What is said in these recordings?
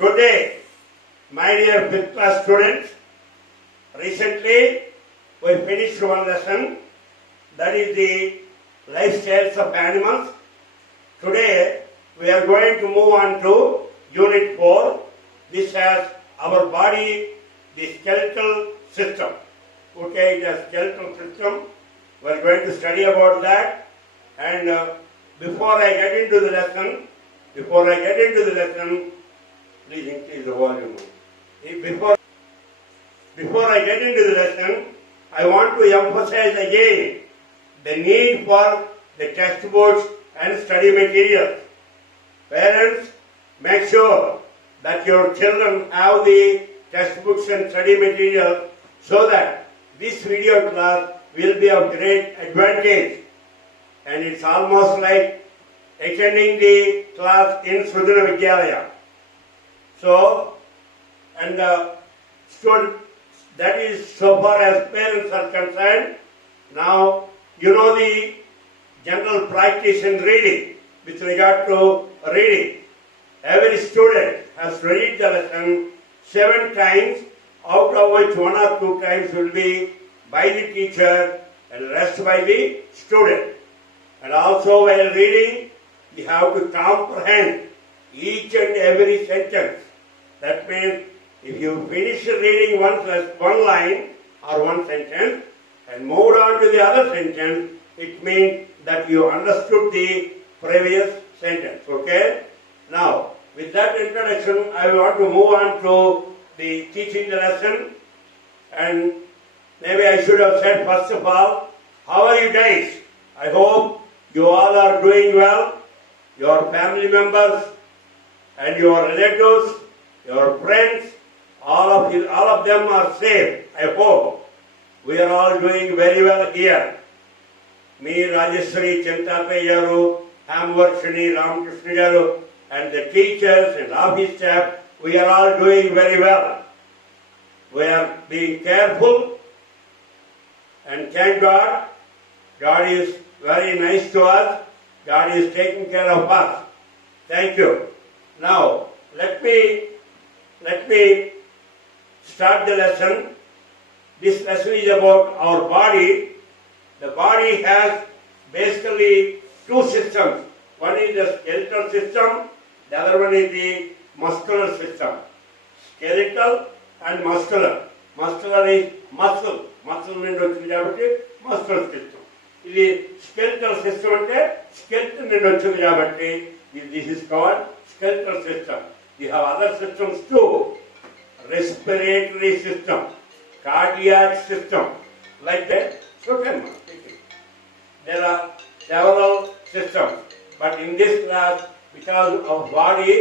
Good day, my dear 5th class students. Recently, we finished one lesson, that is the lifestyles of animals. Today, we are going to move on to Unit 4. This has our body, the skeletal system. Okay, the skeletal system. We are going to study about that. And before I get into the lesson, please increase the volume. Before I get into the lesson, I want to emphasize again the need for the textbooks and study materials. Parents, make sure that your children have the textbooks and study materials so that this video class will be of great advantage. And it's almost like attending the class in Sudhana Vidyalaya. So, and that is so far as parents are concerned. Now, you know the general practice in reading with regard to reading. Every student has to read the lesson 7 times, out of which 1 or 2 times will be by the teacher and the rest by the student. And also while reading, you have to comprehend each and every sentence. That means if you finish reading one line or one sentence and moved on to the other sentence, it means that you understood the previous sentence. Okay? Now, with that introduction, I want to move on to the teaching the lesson. And maybe I should have said first of all, how are you guys? I hope you all are doing well. Your family members and your relatives, your friends, all of them are safe, I hope. We are all doing very well here. Me, Rajeshwari, Chintape Garu, Hamvarshini, Ramakrishna Garu, and the teachers and office staff, we are all doing very well. We are being careful, and thank God, God is very nice to us. God is taking care of us. Thank you. Now, let me start the lesson. This lesson is about our body. The body has basically 2 systems. One is the skeletal system, the other one is the muscular system. Skeletal and muscular. Muscular is muscle. Muscle means muscular system. ఇది skeletal system అంటే skeleton నుండి వచ్చింది కాబట్టి this is called skeletal system. You have other systems too. Respiratory system, cardiac system, like that. So there are several systems. But in this class, because of body,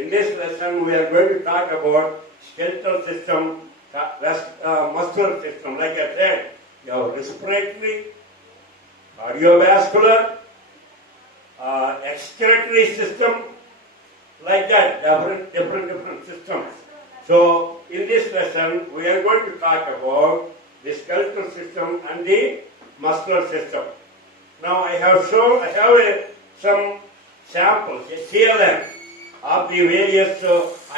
in this lesson we are going to talk about skeletal system, muscular system. Like I said, you have respiratory, cardiovascular, excretory system, like that, different systems. So, in this lesson, we are going to talk about the skeletal system and the muscular system. Now, I have some samples, a CLM, of the various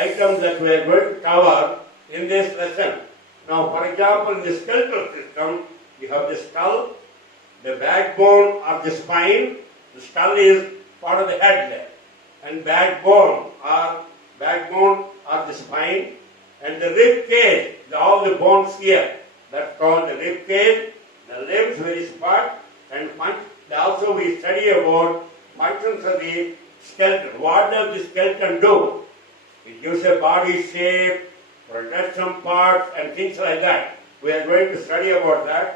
items that we are going to cover in this lesson. Now, for example, in the skeletal system, you have the skull, the backbone of the spine. The skull is part of the head there, and backbone of the spine, and the rib cage, all the bones here, that's called the rib cage, the limbs, various parts, and also we study about functions of the skeleton. What does the skeleton do? It gives a body shape, protects some parts, and things like that. We are going to study about that.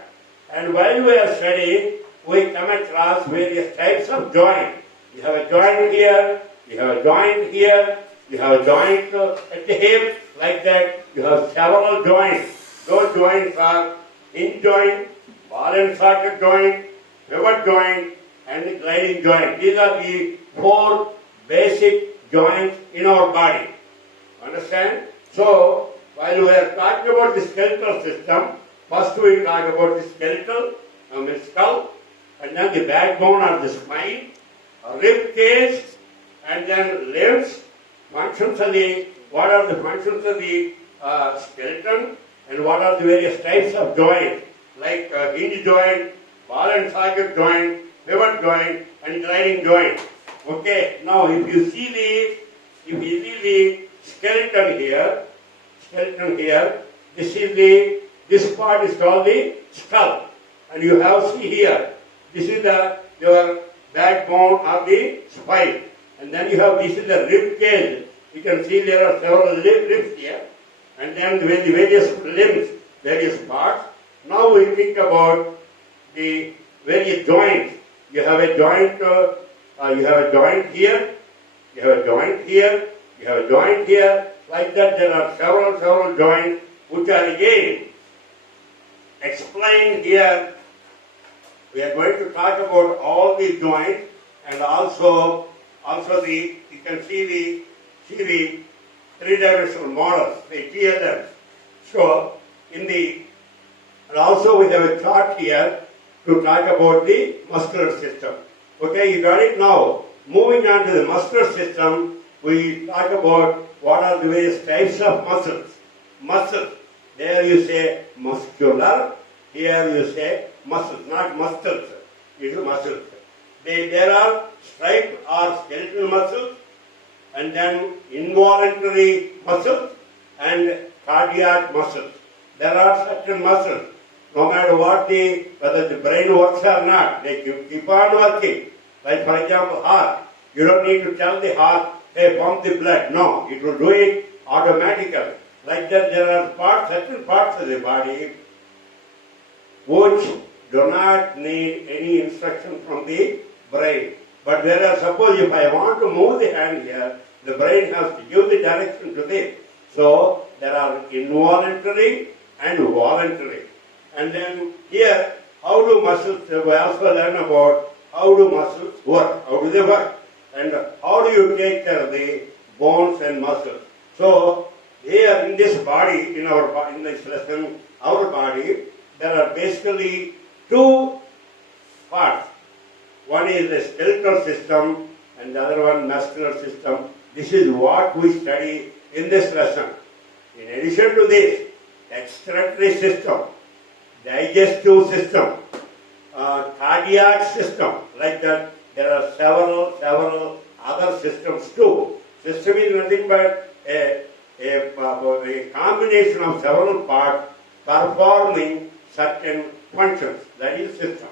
And while we are studying, we come across various types of joints. You have a joint here, you have a joint here, you have a joint at the hip, like that. You have several joints. Those joints are hinge joint, ball and socket joint, pivot joint, and the gliding joint. These are the 4 basic joints in our body. Understand? So, while we are talking about the skeletal system, first we talk about the skeletal, skull, and then the backbone of the spine, rib cage, and then limbs, functions of the, what are the functions of the skeleton, and what are the various types of joints, like hinge joint, ball and socket joint, pivot joint, and gliding joint. Okay, now if you see the skeleton here, this part is called the skull, and you have see here, this is your backbone of the spine, and then you have, this is the rib cage. You can see there are several ribs here, and then the various limbs, various parts. Now we think about the various joints. You have a joint. You have a joint here. You have a joint here. You have a joint here. Like that, there are several joints which are again explained here. We are going to talk about all the joints, and also the, you can see the three-dimensional models, the TLMs. So and also we have a chart here to talk about the muscular system. Okay, you got it now. Moving on to the muscular system, we talk about what are the various types of muscles. Muscles. There you say muscular. Here you say muscles, not muscles. It is muscles. There are striped or skeletal muscles, and then involuntary muscles and cardiac muscles. There are certain muscles, no matter whether the brain works or not, they keep on working. Like for example, heart. You don't need to tell the heart, hey, pump the blood. No, it will do it automatically. Like that, there are certain parts of the body which do not need any instruction from the brain. But whereas, suppose if I want to move the hand here, the brain has to give the direction to this. So there are involuntary and voluntary. And then here, how do muscles, we also learn about how do muscles work, how do they work, and how do you take care of the bones and muscles. So here in this body, in this lesson, our body, there are basically two parts. One is the skeletal system and the other one muscular system. This is what we study in this lesson. In addition to this, excretory system, digestive system, cardiac system, like that, there are several other systems too. System is nothing but a combination of several parts performing certain functions. That is system.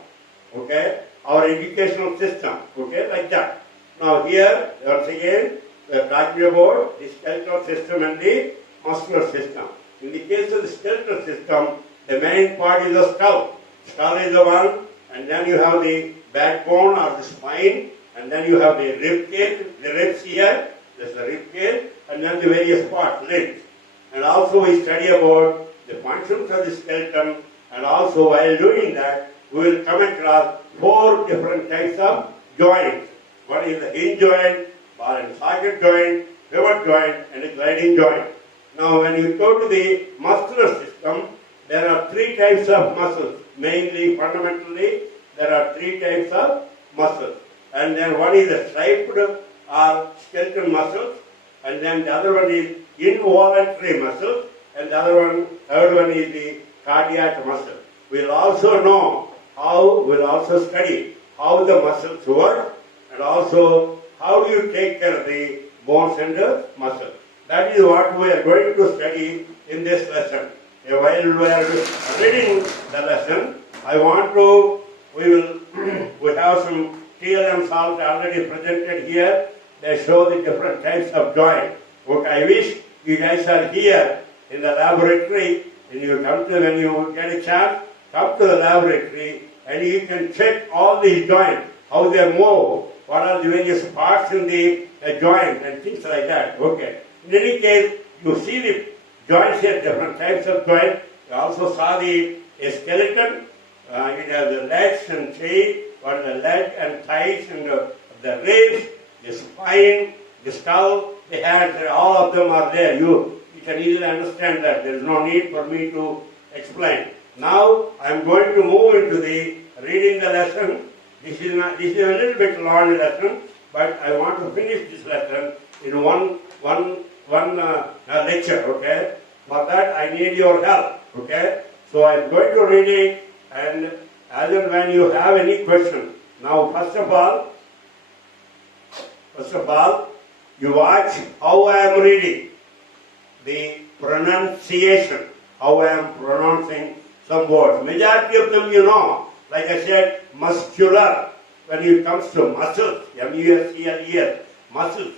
Okay? Our educational system. Okay? Like that. Now here, once again, we are talking about the skeletal system and the muscular system. In the case of the skeletal system, the main part is the skull. Skull is the one, and then you have the backbone or the spine, and then you have the rib cage, the ribs here, there's the rib cage, and then the various parts, limbs. And also we study about the functions of the skeleton, and also while doing that, we will come across 4 different types of joints. One is the hinge joint, ball and socket joint, pivot joint, and a gliding joint. Now when you go to the muscular system, there are 3 types of muscles. Mainly, fundamentally, there are 3 types of muscles. And then one is the striped or skeletal muscles, and then the other one is involuntary muscles, and the third one is the cardiac muscle. We'll also study how the muscles work, and also how do you take care of the bones and the muscles. That is what we are going to study in this lesson. While we are reading the lesson, we have some TLMs already presented here. They show the different types of joints. Okay, I wish you guys are here in the laboratory, and when you get a chance, come to the laboratory, and you can check all these joints, how they move, what are the various parts in the joint, and things like that. Okay. In any case, you see the joints here, different types of joints. You also saw a skeleton. It has the legs and feet, or the leg and thighs, and the ribs, the spine, the skull, the hands, all of them are there. You can easily understand that. There is no need for me to explain. Now, I am going to move into the reading the lesson. This is a little bit long lesson, but I want to finish this lesson in one lecture, okay? For that I need your help, okay? So I'm going to read it, and as and when you have any question. Now first of all, you watch how I am reading, the pronunciation, how I am pronouncing some words. Majority of them you know. Like I said, muscular. When it comes to muscles, M-U-S-C-L-E-S, muscles,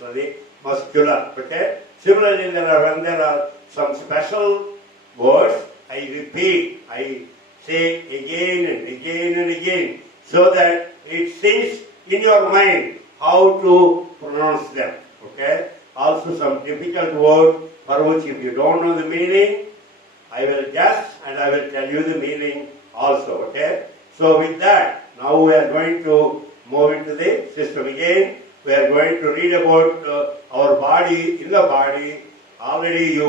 muscular. Okay. Similarly, when there are some special words, I repeat, I say again and again and again, so that it sinks in your mind how to pronounce them. Okay. Also, some difficult words for which if you don't know the meaning, I will guess and I will tell you the meaning also. Okay. So with that, now we are going to move into the system again. We are going to read about our body. In the body, already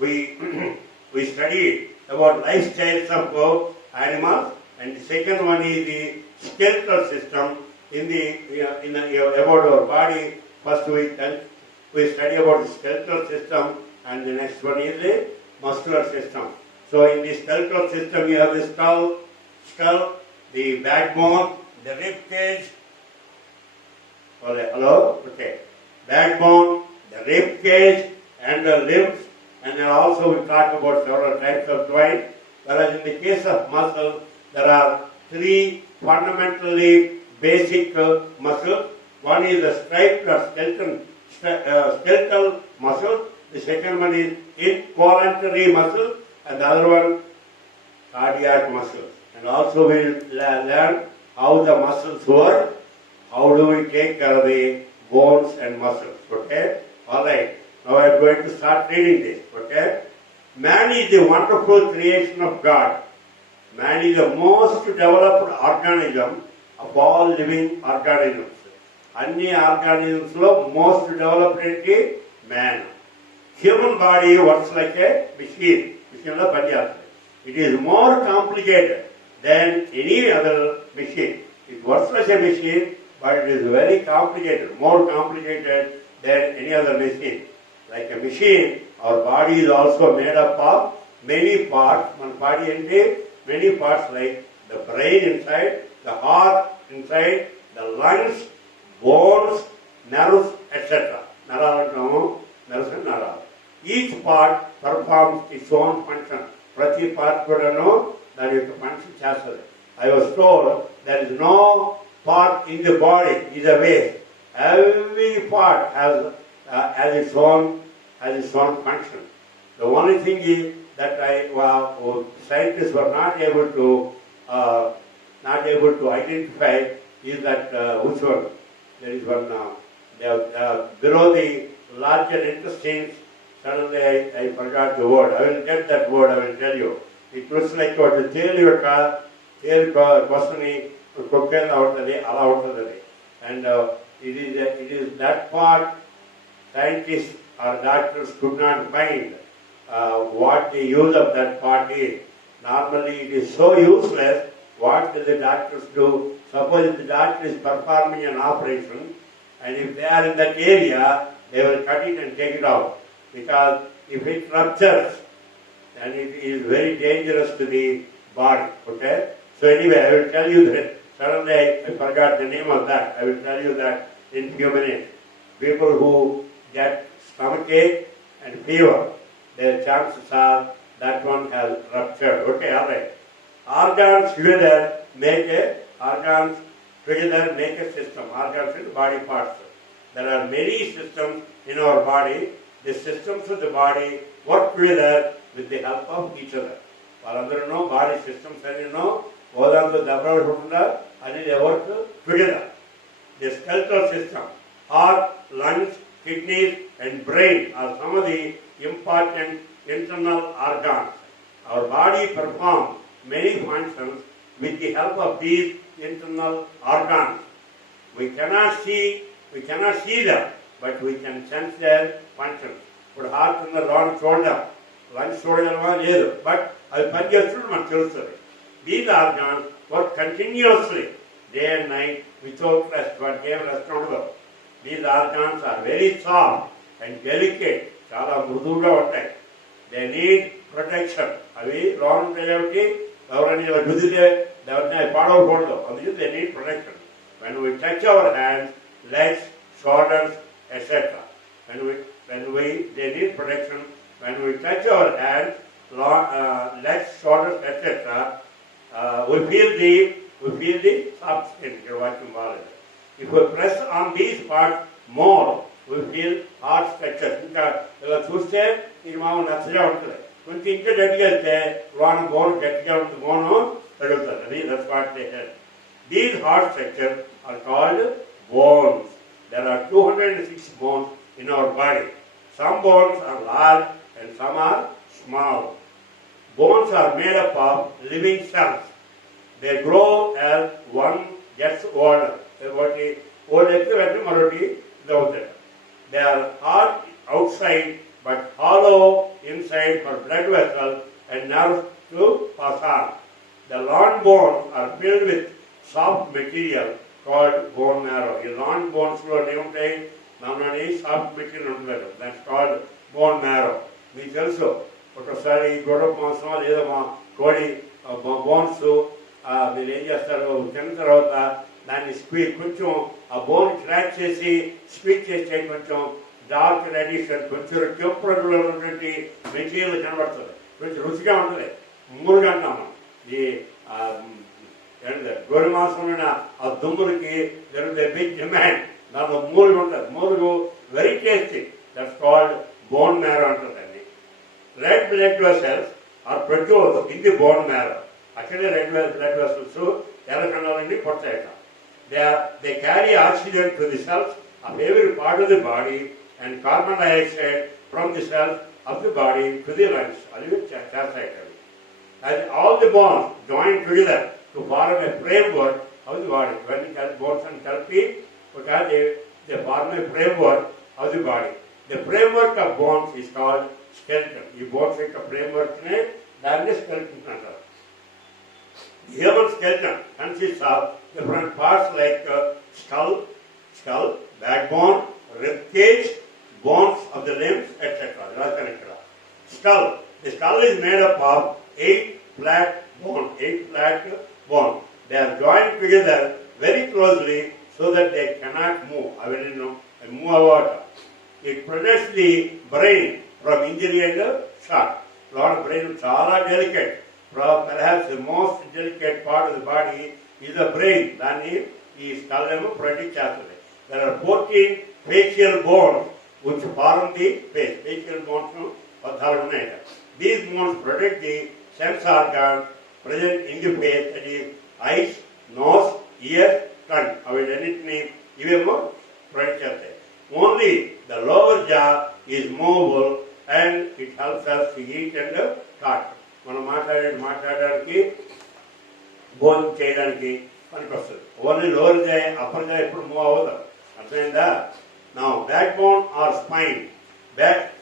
we studied about lifestyles of animals, and the second one is the skeletal system about our body. First we study about the skeletal system, and the next one is the muscular system. So in the skeletal system, you have the skull, the backbone, the rib cage. Hello? Okay. Backbone, the rib cage, and the limbs. And then also we talk about several types of joints. Whereas in the case of muscle, there are three fundamentally basic muscles. One is the striped or skeletal muscle. The second one is involuntary muscle, and the other one cardiac muscle. And also we will learn how the muscles work, how do we take care of the bones and muscles. Okay? Alright. Now I am going to start reading this. Okay? Man is the wonderful creation of God. Man is the most developed organism of all living organisms. Any organisms most developed is man. Human body works like a machine. It is more complicated than any other machine. It works like a machine, but it is very complicated, more complicated than any other machine. Like a machine, our body is also made up of many parts. One body contains many parts like the brain inside, the heart inside, the lungs, bones, nerves, etc. Nerves and nerves. Each part performs its own function. Prati part that is the function chastity. I was told there is no part in the body is a waste. Every part has its own function. The only thing is that scientists were not able to identify is that which one. There is one below the larger intestines. Suddenly I forgot the word. I will get that word. I will tell you. It looks like what the tail questioning cocktail out of the and it is that part scientists or doctors could not find what the use of that part is. Normally it is so useless. What will the doctors do? Suppose if the doctor is performing an operation, and if they are in that area, they will cut it and take it out. Because if it ruptures, then it is very dangerous to the body. Okay? So anyway, I will tell you that. Suddenly I forgot the name of that. I will tell you that in a few minutes. People who get stomachache and fever, their chances are that one has ruptured. Okay, alright. Organs together make a system. Organs is body parts. There are many systems in our body. The systems of the body work together with the help of each other. Varandaru body systems and Odandu Dabra and they work together. The skeletal system, heart, lungs, kidneys and brain are some of the important internal organs. Our body performs many functions with the help of these internal organs. We cannot see them, but we can sense their functions. But heart in the wrong shoulder, lungs shoulder, but I forget these organs work continuously, day and night, without rest. But gave rest on them. These organs are very soft and delicate. చాలా మృదువుగా ఉంటాయి. They need protection. అవి loan ఉంటాయి కాబట్టి ఎవరైనా ఇలా గుదితే ఎవరిని అవి పాడవకూడదు. అందుకే they need protection. When we touch our hands, legs, shoulders, etc. They need protection. When we touch our hands, legs, shoulders, etc., we feel the soft skin. You're watching well. If we press on these parts more, we feel hard structures. ఇంకా ఇలా చూస్తే ఇది మామూలు నచ్చగా ఉంటుంది. కొంచెం ఇంకా గట్టిగా వెళ్తే లోన బోన్ గట్టిగా ఉంటుంది, బోను తగులుతుంది. అది that's what they have. These hard structures are called bones. There are 206 bones in our body. Some bones are large and some are small. Bones are made up of living cells. They grow as one gets older. They are hard outside but hollow inside for blood vessels and nerves to pass on. The long bones are filled with soft material called bone marrow. The long bones soft material. That's called bone marrow. మీకు తెలుసు ఒకసారి గొడవ మాంసం లేదా మా కోడి bones మీరు ఏం చేస్తారు, తిన్న తర్వాత దాన్ని కొంచెం ఆ బోన్ క్రాక్ చేసి స్పీక్ చేస్తే కొంచెం డార్క్ రెడిష్ కొంచెం కెంపు రంగులో ఉన్నటువంటి మెటీరియల్ కనబడుతుంది. కొంచెం రుచిగా ఉంటుంది. మూలుగా అంటాం మనం. ఈ గొర్రె మాంసంలో ఆ దుమ్ములకి దొరికితే బిగ్ డిమాండ్. దాంట్లో మూలుగు ఉంటుంది. మూలుగు very tasty. That's called bone marrow అంటుందండి. Red blood vessels are produced in the bone marrow. Actually, red blood vessels ఎర్రకండాలన్నీ పుడతాయట. They carry oxygen to the cells of every part of the body and carbon dioxide from the cells of the body to the lungs. అది చేస్తాయట. And all the bones join together to form a framework of the body. When bones and కలిపి they form a framework of the body. The framework of bones is called skeleton. ఈ bones యొక్క framework నే దాన్ని skeleton అంటారు. The human skeleton consists of different parts like skull, backbone, rib cage, bones of the limbs, etc. Skull. The skull is made up of 8 flat bones. They are joined together very closely so that they cannot move. It protects the brain from injury and shock. Lord, brain is చాలా delicate. Perhaps the most delicate part of the body is the brain. దాన్ని ఈ skull protect చేస్తుంది. There are 14 facial bones which form the face. Facial bones 14 ఉన్నాయి. These bones protect the sense organs present in the face, that is eyes, nose, ears, tongue. అవన్నిటిని ఇవేమో protect చేస్తాయి. Only the lower jaw is movable and it helps us to eat and talk. మనం మాట్లాడడానికి భోజనం చేయడానికి పనికి వస్తుంది. Only lower జా అప్పర్ జా ఎప్పుడు మూవ్ అవ్వదు. అర్థమైందా? Now backbone or spine.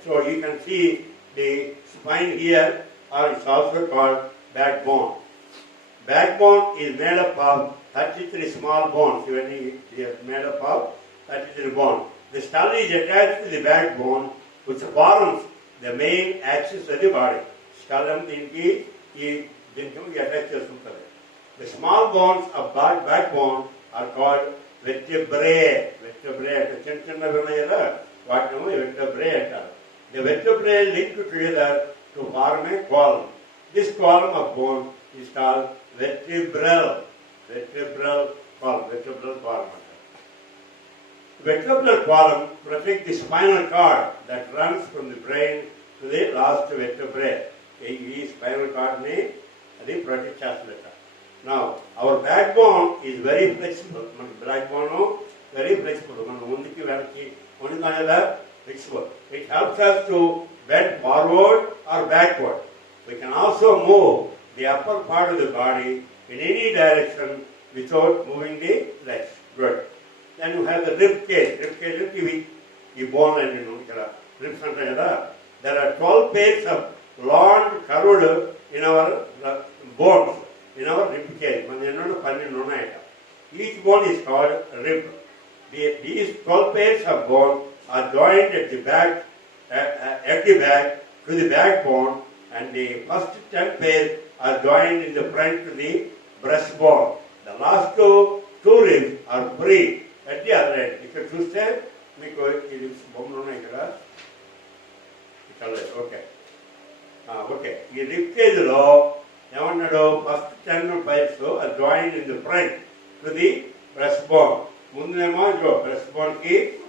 So you can see the spine here, or it's also called backbone. Backbone is made up of 33 small bones. It is made up of 33 bones. The skull is attached to the backbone, which forms the main axis of the body. Skull దీనికి attach చేస్తుంటుంది. The small bones of backbone are called vertebrae. అంటే చిన్నవి ఉన్నాయి కదా, వాటిని vertebrae అంటారు. The vertebrae link together to form a column. This column of bone is called vertebral column. Vertebral column protects the spinal cord that runs from the brain to the last vertebrae. ఈ spinal cord ని అది protect చేస్తుందట. Now our backbone is very flexible. మన backbone very flexible. మన ముందుకి వెనక్కి ఉండినా flexible. It helps us to bend forward or backward. We can also move the upper part of the body in any direction without moving the legs. Good. Then you have the rib cage. Rib cage ఈ bone అండి ఇక్కడ ribs అంటాయి కదా. There are 12 pairs of long curved in our bones, in our rib cage. మన ఎన్నో 12 ఉన్నాయట. Each bone is called rib. These 12 pairs of bones are joined at the back, to the backbone, and the first 10 pairs are joined in the front to the breastbone. The last two ribs are free at the other end. If you choose them, okay. Okay. The rib cage first 10 pairs are joined in the front to the breastbone. Breastbone ki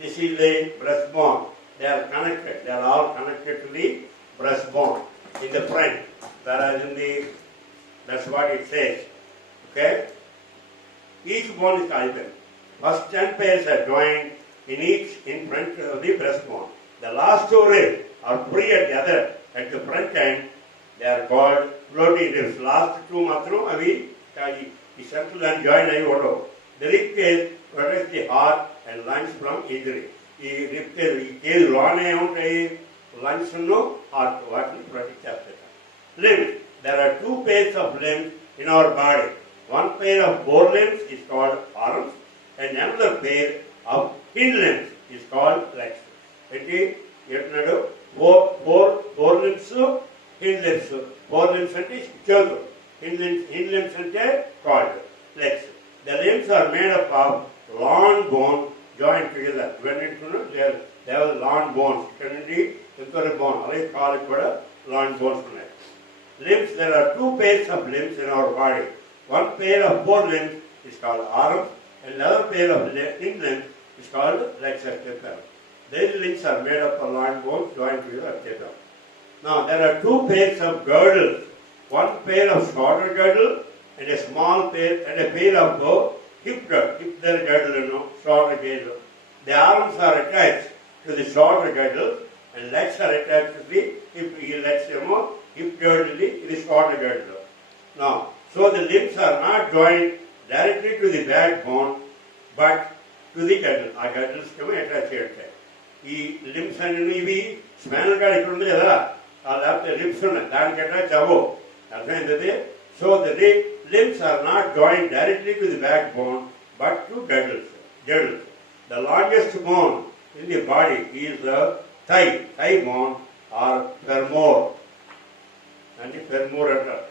this is the breastbone. They are connected. They are all connected to the breastbone in the front. Whereas that's what it says. Okay? Each bone is either. First 10 pairs are joined in front of the breastbone. The last two ribs are free at the front end. They are called floating ribs. Last two matram the central and join the rib cage protects the heart and lungs from injury. The rib cage lungs and heart protect. Limbs. There are two pairs of limbs in our body. One pair of forelimbs is called arms, and another pair of hind limbs is called legs. Forelimbs, hind limbs. Forelimbs and chodu. Hind limbs and called legs. The limbs are made up of long bone joined together. When they have long bones. Bone. Long bones. Limbs, there are two pairs of limbs in our body. One pair of forelimbs is called arms, and another pair of hind limbs is called legs, etc. These limbs are made up of long bones joined together, etc. Now, there are two pairs of girdles. One pair of shoulder girdle and a small pair, and a pair of hip girdle, shoulder girdle. The arms are attached to the shoulder girdle, and legs are attached to the hip legs, hip girdle, the shoulder girdle. Now, so the limbs are not joined directly to the backbone, but to the girdle. Our girdles come attached here. These limbs and spinal cord the ribs so the limbs are not joined directly to the backbone, but to girdles. The longest bone in the body is the thigh bone or femur. And the femur.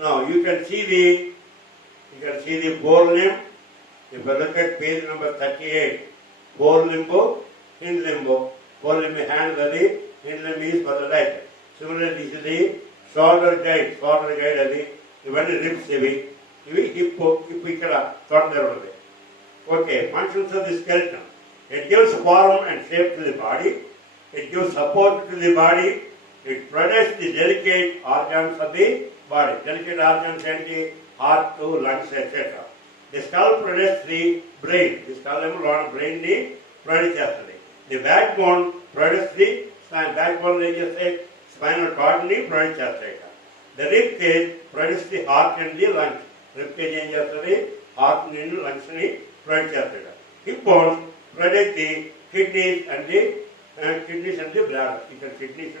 Now you can see the forelimb. If you look at page number 38, forelimb, hind limb. Forelimb hand the hind limb is for the right. Similarly, this is the shoulder guide. Even the ribs hip okay, functions of the skeleton. It gives form and shape to the body. It gives support to the body. It protects the delicate organs of the body. Delicate organs and the heart, lungs, etc. The skull protects the brain. The skull and brain protects the backbone protects the spinal cord protects. The rib cage protects the heart and the lungs. Rib cage heart and lungs protects. Hip bones protect the kidneys and the bladder. Kidneys and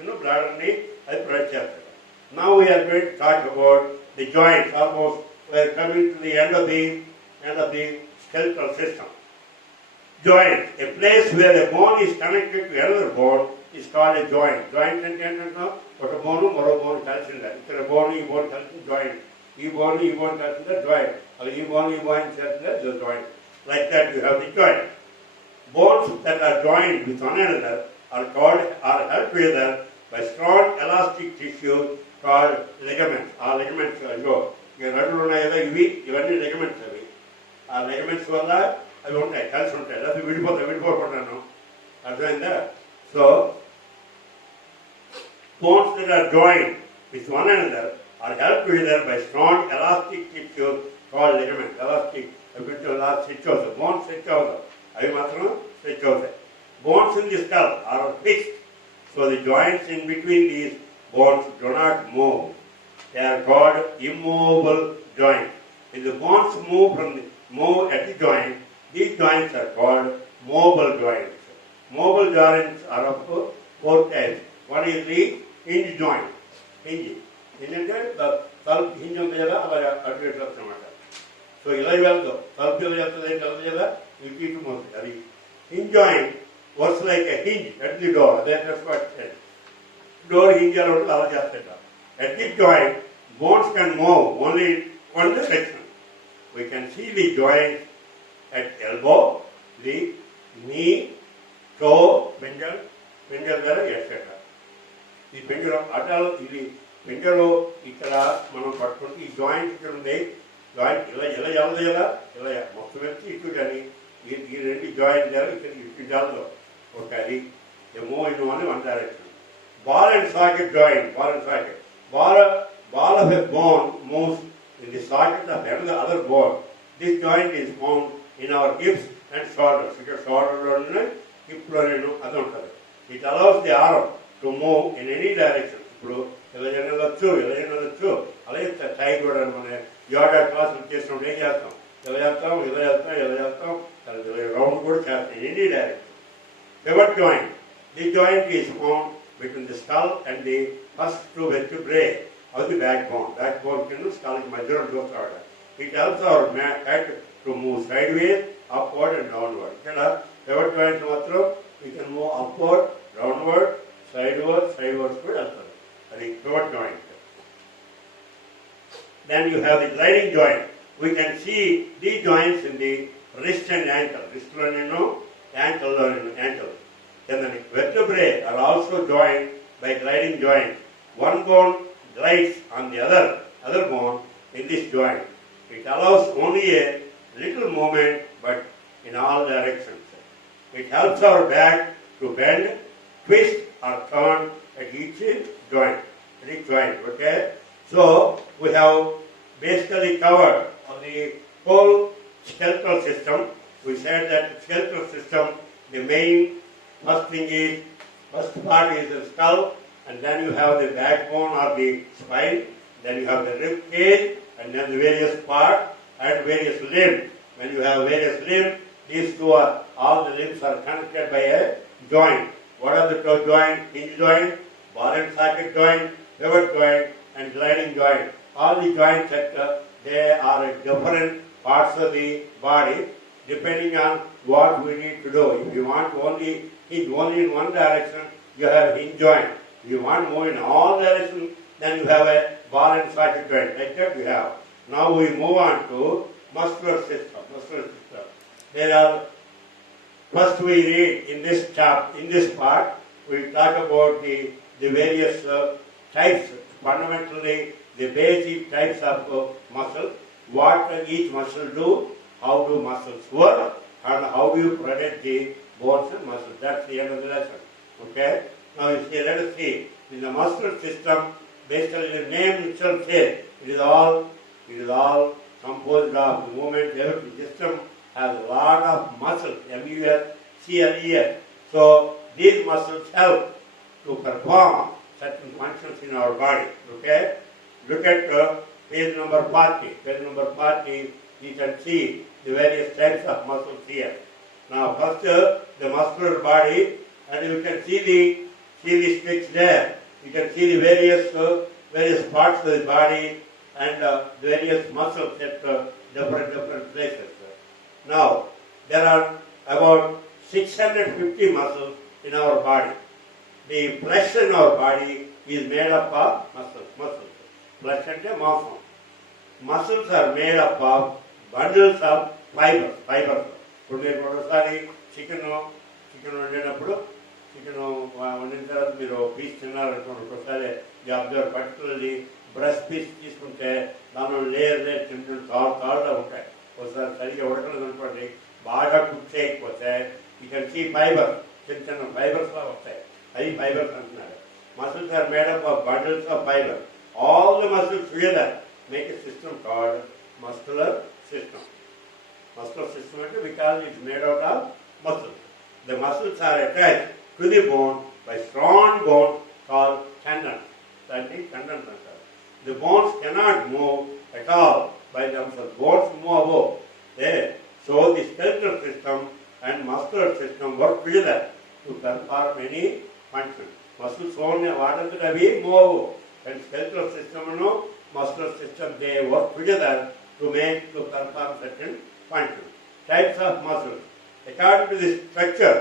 the bladder protects. Now we are going to talk about the joints. Almost we are coming to the end of the skeletal system. Joint, a place where a bone is connected to another bone, is called a joint. Joint and but a bone, it's a bone, joint. E bone, joint. The joint. Like that, you have the joint. Bones that are joined with one another are held together by strong elastic tissue called ligaments. Ligaments ligaments. Ligaments so, bones that are joined with one another are held together by strong elastic tissue called ligaments. Bones Bones in the skull are fixed, so the joints in between these bones do not move. They are called immovable joints. If the bones move at the joint, these joints are called mobile joints. Mobile joints are of four types. One is the hinge joint. hinge. ఏంటంటే తలుపు hinge ఉంది కదా అలా అటు ఇటు వస్తుందన్నమాట. So ఇలా వెళ్తాం, తలుపు ఇలా వెళ్తుంది వెళ్తుంది కదా, ఇటు ఇటు మోస్తుంది. అది hinge joint works like a hinge at the door. That's what said. Door hinge అలా ఉంటుంది, అలా చేస్తాట. At this joint, bones can move only one direction. We can see the joint at elbow, the knee, toe, finger there, etc. ఈ finger at all ఇది finger ఇక్కడ మనం పట్టుకుంటే ఈ joint ఇక్కడ ఉంది. జాయింట్ ఇలా ఎలా వెళ్తుంది కదా, ఇలా మొత్తం వెళ్తే ఇటు కానీ ఈ రెండు జాయింట్ ద్వారా ఇక్కడ ఇటు జాలదు. ఓకే, అది move in one direction. Ball and socket joint, ball and socket. Ball of a bone moves in the socket of another other bone. This joint is found in our hips and shoulders. Because shoulder, hip, అది ఉంటుంది. It allows the arm to move in any direction. ఇప్పుడు ఇలా వెళ్ళొచ్చు, ఇలా వెళ్ళొచ్చు. అలాగే టై కూడా మన యోగా క్లాసులు చేసినప్పుడు ఏం చేస్తాం, ఇలా వెళ్తాం, ఇలా వెళ్తాం, ఇలా వెళ్తాం, రౌండ్ కూడా చేస్తాం, any direction. Pivot joint. This joint is found between the skull and the first two vertebrae of the backbone. Backbone కింద skull కి మధ్యలో చూస్తాడు. It helps our head to move sideways, upward and downward. ఇక్కడ pivot joint మాత్రం we can move upward, downward, sideways కూడా వెళ్తారు. అది pivot joint. Then you have the gliding joint. We can see these joints in the wrist and ankle. Wrist లోనేను, ankle లోనేను, ankle. Then the vertebrae are also joined by gliding joint. One bone glides on the other bone in this joint. It allows only a little movement, but in all directions. It helps our back to bend, twist, or turn at each joint. Okay? So we have basically covered on the whole skeletal system. We said that the skeletal system, the main first part is the skull, and then you have the backbone or the spine, then you have the rib cage, and then the various parts and various limbs. When you have various limbs, these two are, all the limbs are connected by a joint. What are the two joints? Hinge joint, ball and socket joint, pivot joint, and gliding joint. All the joints, they are different parts of the body, depending on what we need to do. If you want only hinge only in one direction, you have hinge joint. If you want move in all directions, then you have a ball and socket joint. Like that you have. Now we move on to muscular system. There are, first we read in this part, we talk about the various types, fundamentally the basic types of muscle, what each muscle do, how do muscles work, and how do you protect the bones and muscles. That's the end of the lesson. Okay? Now let us see. In the muscular system, basically the name itself says, it is all composed of the movement. Every system has a lot of muscles, MUSCLES. So these muscles help to perform certain functions in our body. Okay? Look at page number 40. Page number 40, you can see the various types of muscles here. Now first the muscular body, and you can see the sticks there. You can see the various parts of the body and the various muscles at different places. Now there are about 650 muscles in our body. The flesh in our body is made up of muscles. Flesh and muscle. Muscles are made up of bundles of fibers. ఇప్పుడు మీరు ఒకసారి chicken వండినప్పుడు chicken వండిన తర్వాత మీరు piece తిన్నారనుకోండి, ఒకసారి observe particularly breast piece తీసుకుంటే దానిలో layer చిన్న తాళ్ళగా ఉంటాయి. ఒకసారి సరిగ్గా ఉడకలేదు అనుకోండి, బాగా కుక్ చేయకపోతే యూ కెన్ సీ ఫైబర్, చిన్న ఫైబర్స్ లా వస్తాయి. అది ఫైబర్స్ అంటున్నారు. Muscles are made up of bundles of fibre. All the muscles together make a system called muscular system. Muscular system because it is made out of muscles. The muscles are attached to the bone by strong bone called tendons. Tendons. The bones cannot move at all by themselves. Bones move above. So the skeletal system and muscular system work together to perform any function. Muscles only move. And skeletal system and muscular system, they work together to perform certain functions. Types of muscles. According to the structure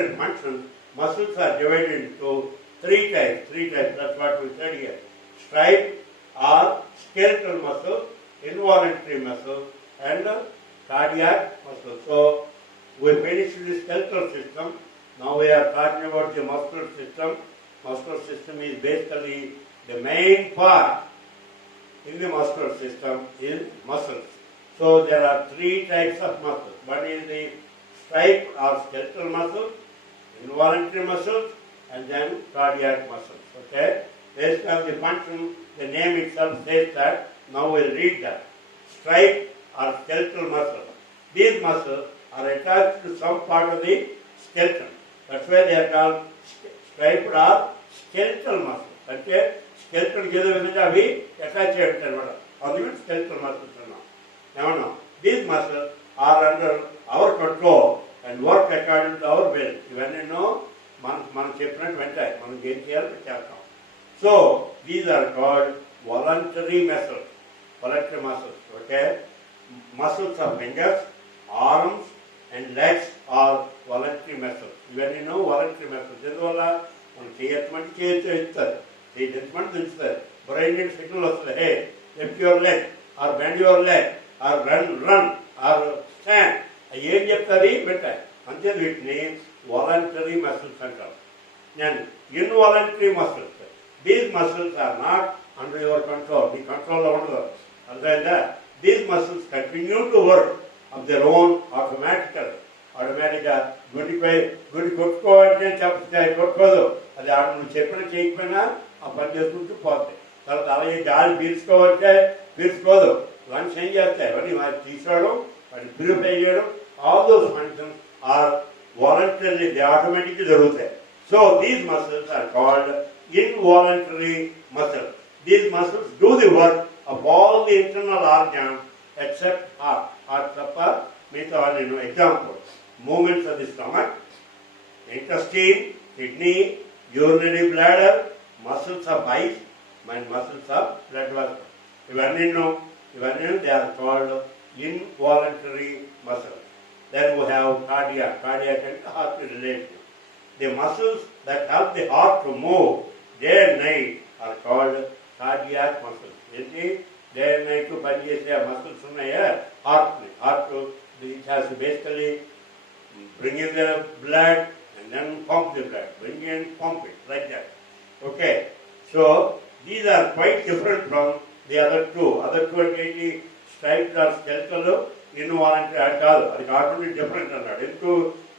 and function, muscles are divided into three types. That's what we said here. Stripe or skeletal muscle, involuntary muscle, and cardiac muscle. So we finished the skeletal system. Now we are talking about the muscular system. Muscular system is basically the main part in the muscular system is muscles. So there are three types of muscles. One is the stripe or skeletal muscle, involuntary muscles, and then cardiac muscles. Okay? Based on the function, the name itself says that. Now we'll read that. Stripe or skeletal muscle. These muscles are attached to some part of the skeleton. That's why they are called striped or skeletal muscle. Okay? Skeleton is attached to the skeletal muscles. Now, these muscles are under our control and work according to our will. Even so, these are called voluntary muscles. Voluntary muscles. Okay? Muscles of fingers, arms, and legs are voluntary muscles. Even voluntary muscles. This is all brain and signal hey, lift your leg, or bend your leg, or run, or stand. ఏం చెప్తుంది పెట్టాలి అంతే వీటిని voluntary muscles అంటారు. And involuntary muscles. These muscles are not under your control. The control ఉండదు. అర్థమైందా? These muscles continue to work of their own automatically. ఆటోమేటిక్గా గుడి కొట్టుకోవాలంటే చెప్తాయి కొట్టుకోదు. అది ఆడ నువ్వు చెప్పిన చేయకపోయినా ఆ పని చేసుకుంటూ పోతాయి. తర్వాత అలాగే గాలి పీల్చుకోవాలంటే పీల్చుకోదు. లంగ్స్ ఏం చేస్తాయి అవన్నీ వాటి తీసుకోవడం, వాటిని ప్యూరిఫై చేయడం, all those functions are voluntarily, they automatically జరుగుతాయి. So these muscles are called involuntary muscles. These muscles do the work of all the internal organs except heart. Heart తప్ప మిగతా వాళ్ళు example. Movements of the stomach, intestine, kidney, urinary bladder, muscles of eyes, and muscles of blood vessels. ఇవన్నీ they are called involuntary muscles. Then we have cardiac and heart related. The muscles that help the heart to move day and night are called cardiac muscles. Day and night to పనిచేసే muscles ఉన్నాయా heart it has to basically bring in the blood and then pump the blood. Bring in, pump it, like that. Okay. So these are quite different from the other two. Other two are striped or skeletal, involuntary at all. They are totally different.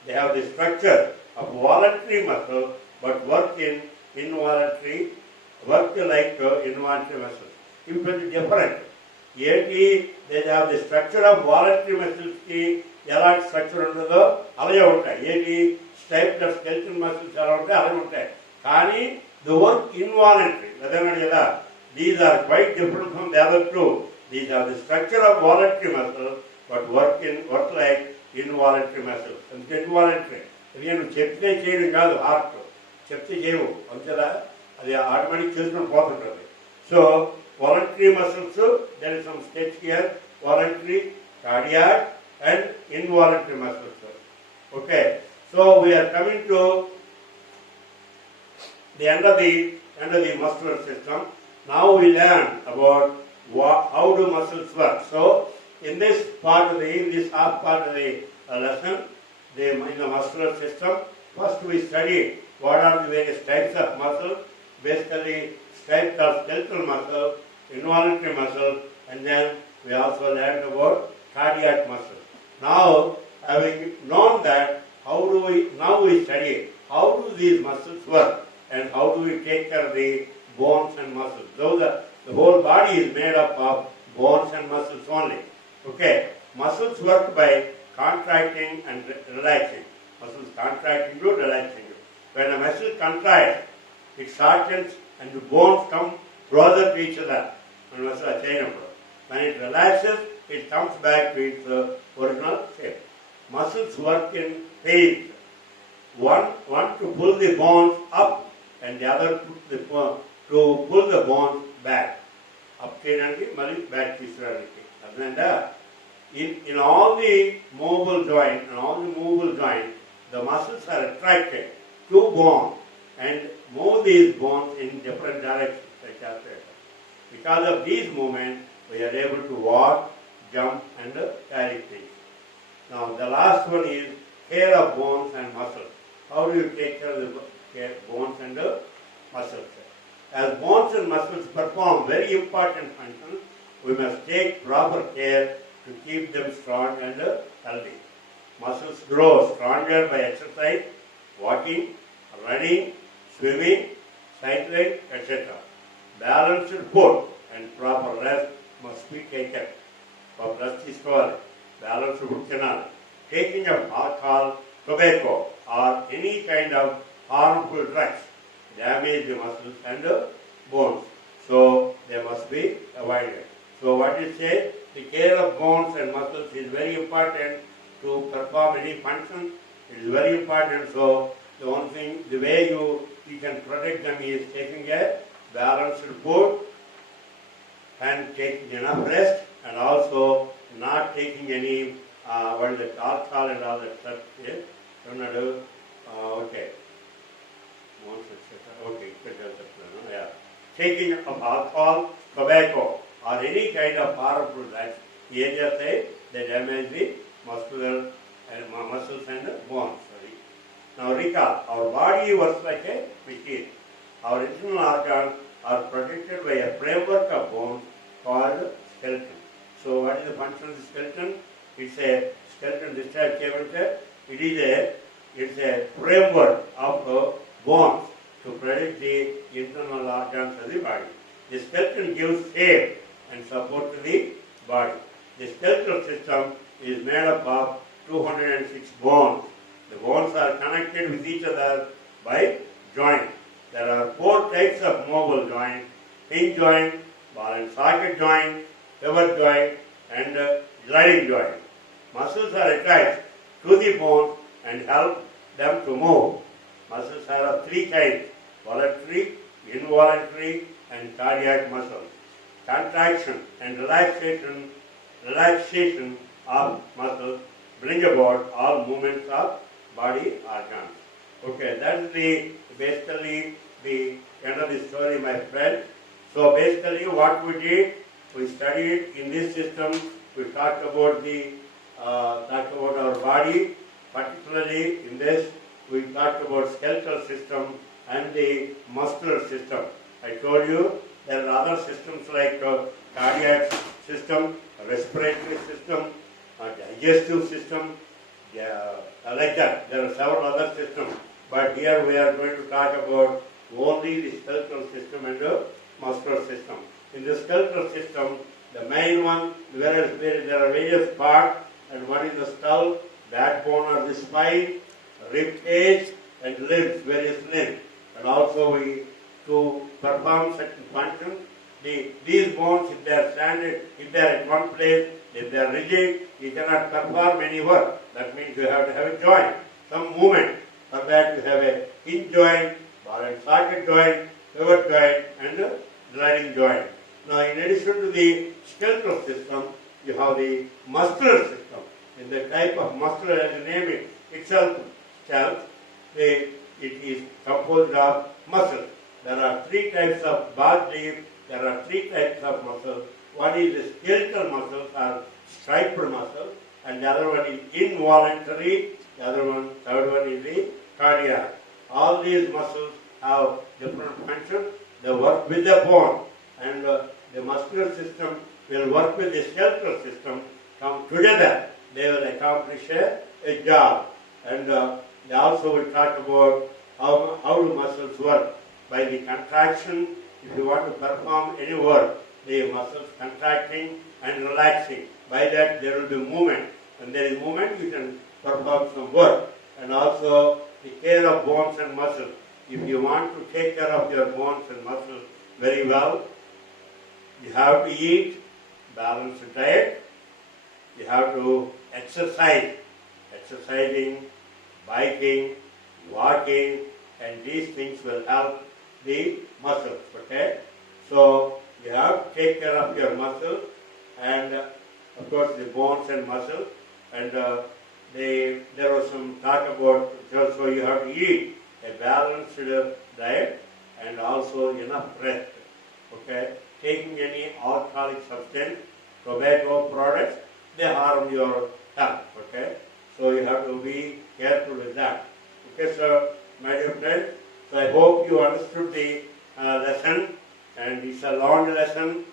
They have the structure of voluntary muscle, but work in involuntary, work like involuntary muscles. Completely different. They have the structure of voluntary muscles. ఎలాంటి structure ఉండదో అలాగే ఉంటాయి. Striped of skeletal muscles ఎలా ఉంటాయి అలాగే ఉంటాయి. కానీ the work involuntary అదన్నాడు కదా. These are quite different from the other two. These are the structure of voluntary muscles but work like involuntary muscles. అందుకే ఇన్వాలంటరీ అది నువ్వు చెప్తే చేయడం కాదు. హార్ట్ చెప్తే చేయవు అంతేదా, అది ఆటోమేటిక్ చేసుకుని పోతుంటుంది. So voluntary muscles there is some sketch here. Voluntary, cardiac and involuntary muscles. Okay, so we are coming to the end of the muscular system. Now we learn about how do muscles work. So in this half part of the lesson, in the muscular system, first we study what are the various types of muscles. Basically, types of skeletal muscle, involuntary muscle, and then we also learned about cardiac muscle. Now, having known that, now we study how do these muscles work and how do we take care of the bones and muscles. So the whole body is made up of bones and muscles only. Okay, muscles work by contracting and relaxing. Muscles contracting you, relaxing you. When a muscle contracts, it shortens and the bones come closer to each other. When it relaxes, it comes back to its original shape. Muscles work in phases. One to pull the bones up and the other to to pull the bones back. Up చేయడానికి మరి back తీసుకురావడానికి. అర్థమైందా? In all the movable joint, the muscles are attracted to bone and move these bones in different directions. Because of these movements, we are able to walk, jump, and carry things. Now, the last one is care of bones and muscles. How do you take care of the bones and the muscles? As bones and muscles perform very important functions, we must take proper care to keep them strong and healthy. Muscles grow stronger by exercise, walking, running, swimming, cycling, etc. Balanced food and proper rest must be taken. For rest is called balanced food channel. Taking of alcohol, tobacco, or any kind of harmful drugs damage the muscles and the bones. So they must be avoided. So what you say, the care of bones and muscles is very important to perform any function. It is very important. So the one thing, the way you can protect them is taking a balanced food and taking enough rest, and also not taking any alcohol and all that stuff. Okay. Okay. Yeah. Taking of alcohol, tobacco, or any kind of harmful drugs, they damage the muscles and bones. Now recall, our body works like a machine. Our internal organs are protected by a framework of bones called skeleton. So what is the function of the skeleton? It's a skeleton discharge cable. It's a framework of bones to protect the internal organs of the body. The skeleton gives shape and support to the body. The skeletal system is made up of 206 bones. The bones are connected with each other by joints. There are 4 types of mobile joints: hinge joint, ball and socket joint, pivot joint, and gliding joint. Muscles are attached to the bones and help them to move. Muscles are of 3 kinds: voluntary, involuntary, and cardiac muscles. Contraction and relaxation of muscles bring about all movements of body organs. Okay, that's basically the end of the story, my friend. So basically what we did, we studied in this system, we talked about our body, particularly in this, we talked about skeletal system and the muscular system. I told you there are other systems like cardiac system, respiratory system, digestive system, like that. There are several other systems. But here we are going to talk about only the skeletal system and the muscular system. In the skeletal system, the main one, there are various parts, and one is the skull, backbone or the spine, rib cage, and limbs, various limbs. And also to perform certain functions, these bones, if they are standing, if they are at one place, if they are rigid, you cannot perform any work. That means you have to have a joint, some movement. For that you have a hinge joint, ball and socket joint, pivot joint, and gliding joint. Now, in addition to the skeletal system, you have the muscular system. In the type of muscular, as the name itself tells, it is composed of muscles. There are 3 types of there are 3 types of muscles. One is the skeletal muscles or striped muscles, and the other one is involuntary, third one is the cardiac. All these muscles have different functions. They work with the bone, and the muscular system will work with the skeletal system. Come together, they will accomplish a job. And also we talked about how do muscles work. By the contraction, if you want to perform any work, the muscles contracting and relaxing. By that there will be movement. When there is movement, you can perform some work. And also the care of bones and muscles. If you want to take care of your bones and muscles very well, you have to eat balanced diet. You have to exercise. Exercising, biking, walking, and these things will help the muscles. Okay, so you have to take care of your muscles and of course the bones and muscles. And there was some talk about so you have to eat a balanced diet and also enough rest. Okay, taking any alcoholic substance, tobacco products, they harm your health. Okay, so you have to be careful with that. Okay, so my dear friends, so I hope you understood the lesson, and it's a long lesson.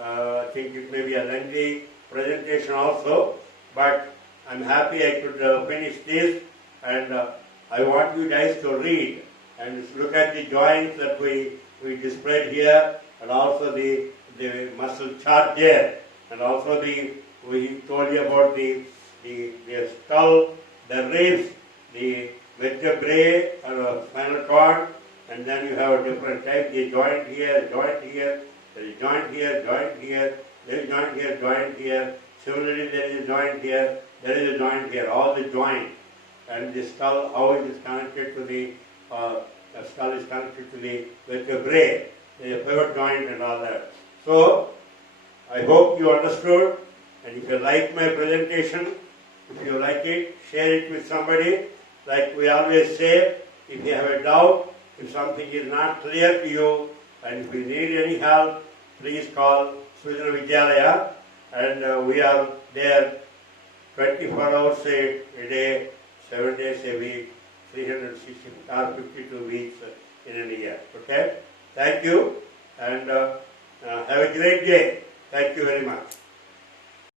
I think it may be a lengthy presentation also, but I'm happy I could finish this, and I want you guys to read and look at the joints that we displayed here, and also the muscle chart there, and also we told you about the skull, the ribs, the vertebrae, spinal cord, and then you have different types, the joint here, there is joint here, joint here, there is joint here, joint here. Similarly, there is a joint here, there is a joint here, all the joints. And the skull, how it is connected to the skull is connected to the vertebrae, the pivot joint and all that. So, I hope you understood, and if you like my presentation, if you like it, share it with somebody. Like we always say, if you have a doubt, if something is not clear to you, and if you need any help, please call Sridhar Vidyalaya, and we are there 24 hours a day, 7 days a week, 360 or 52 weeks in a year. Okay? Thank you, and have a great day. Thank you very much.